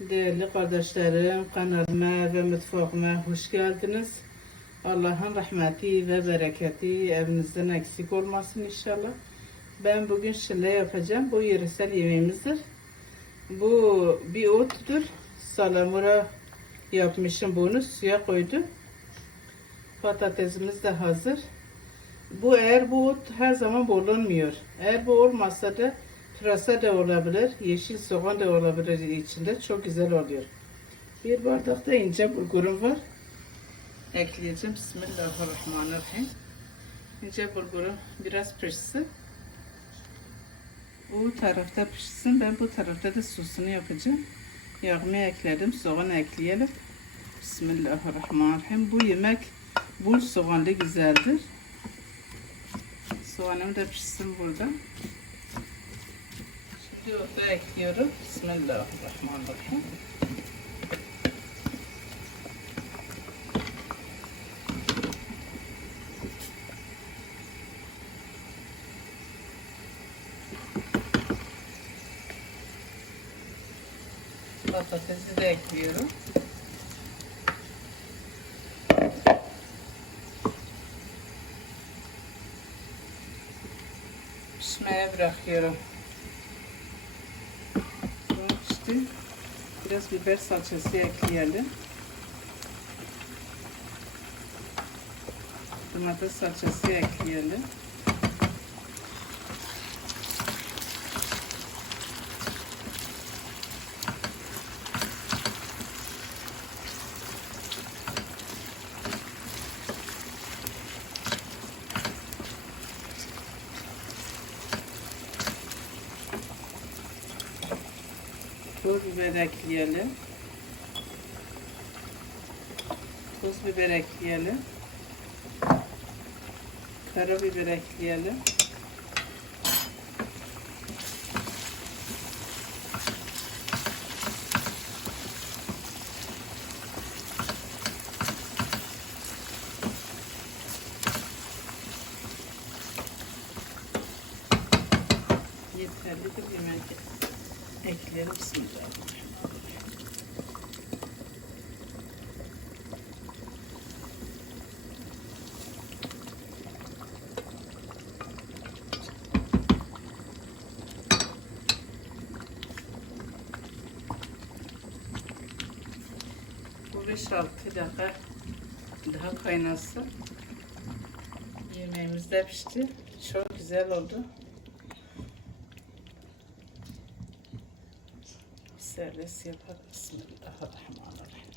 Değerli kardeşlerim, kanalıma ve mutfağıma hoş geldiniz. Allah'ın rahmeti ve bereketi evinizden eksik olmasın inşallah. Ben bugün şille yapacağım. Bu yöresel yemeğimizdir. Bu bir ottur. Salamura yapmışım bunu. Suya koydum. Patatesimiz de hazır. Bu eğer bu ot her zaman bulunmuyor. Eğer bu olmazsa da pırasa da olabilir, yeşil soğan da olabilir içinde. Çok güzel oluyor. Bir bardak da ince bulgurum var. Ekleyeceğim. Bismillahirrahmanirrahim. İnce bulgurum biraz pişsin. Bu tarafta pişsin. Ben bu tarafta da sosunu yapacağım. Yağımı ekledim. Soğan ekleyelim. Bismillahirrahmanirrahim. Bu yemek bul soğanlı güzeldir. Soğanım da pişsin burada. Otu ekliyorum. Bismillahirrahmanirrahim. Patatesi de ekliyorum. Pişmeye. Bu pişti. Biraz biber salçası ekleyelim. Domates salçası ekleyelim. Toz biber ekleyelim. Toz biber ekleyelim. Karabiber ekleyelim. Yeterlidir yemek ekleyelim. Bismillahirrahmanirrahim. Bu 5-6 dakika daha kaynasın. Yemeğimiz de pişti. Çok güzel oldu. Servis yapar. Bismillahirrahmanirrahim.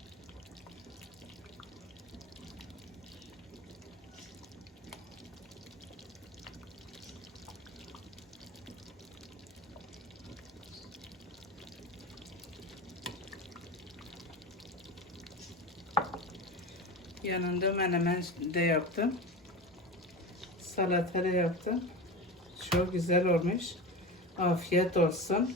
Yanında menemen de yaptım. Salata da yaptım. Çok güzel olmuş. Afiyet olsun.